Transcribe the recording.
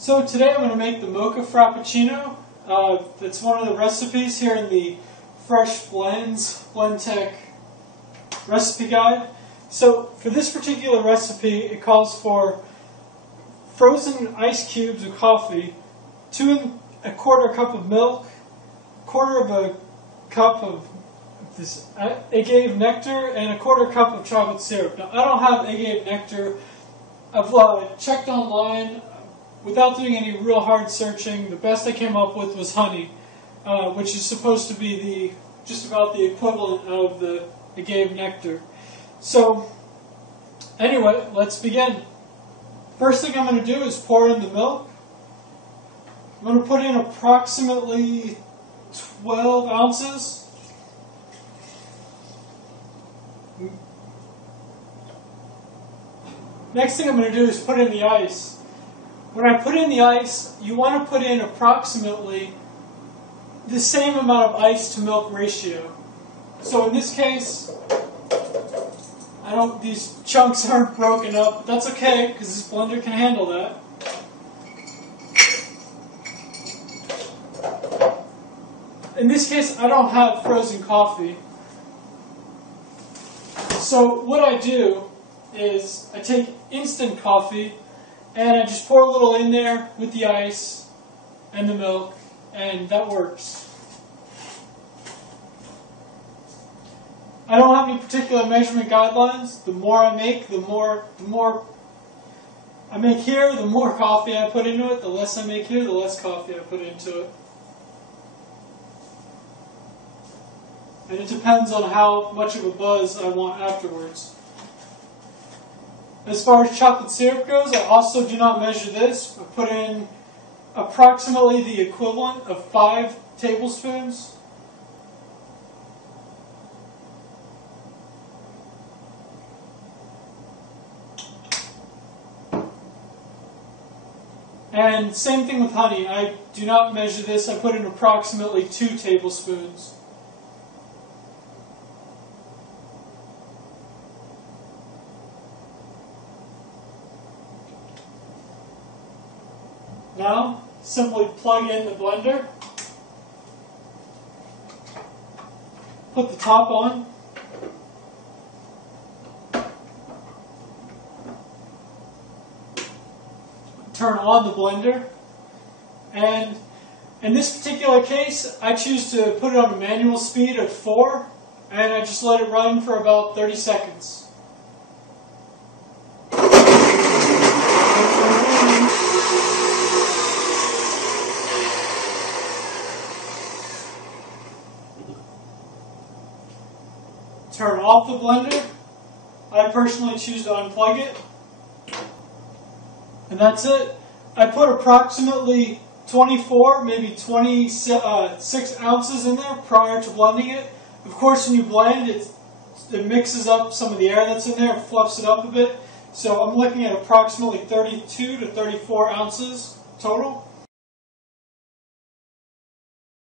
So today I'm going to make the Mocha Frappuccino. It's one of the recipes here in the Fresh Blends Blendtec recipe guide. So for this particular recipe, it calls for frozen ice cubes of coffee, 2 1/4 cup of milk, 1/4 of a cup of this agave nectar, and 1/4 cup of chocolate syrup. Now I don't have agave nectar. I've checked online. Without doing any real hard searching, the best I came up with was honey, which is supposed to be just about the equivalent of the agave nectar. So, anyway, let's begin. First thing I'm going to do is pour in the milk. I'm going to put in approximately 12 ounces. Next thing I'm going to do is put in the ice. When I put in the ice, you want to put in approximately the same amount of ice to milk ratio. So in this case, these chunks aren't broken up, but that's okay because this blender can handle that. In this case, I don't have frozen coffee. So what I do is I take instant coffee and I just pour a little in there with the ice and the milk, and that works. I don't have any particular measurement guidelines. The more I make, the more I make here, the more coffee I put into it. The less I make here, the less coffee I put into it. And it depends on how much of a buzz I want afterwards. As far as chocolate syrup goes, I also do not measure this. I put in approximately the equivalent of 5 tablespoons. And same thing with honey. I do not measure this. I put in approximately 2 tablespoons. Now, simply plug in the blender, put the top on, turn on the blender, and in this particular case, I choose to put it on a manual speed of 4, and I just let it run for about 30 seconds. Turn off the blender. I personally choose to unplug it. And that's it. I put approximately 24, maybe 26 ounces in there prior to blending it. Of course, when you blend, it mixes up some of the air that's in there, fluffs it up a bit. So I'm looking at approximately 32 to 34 ounces total.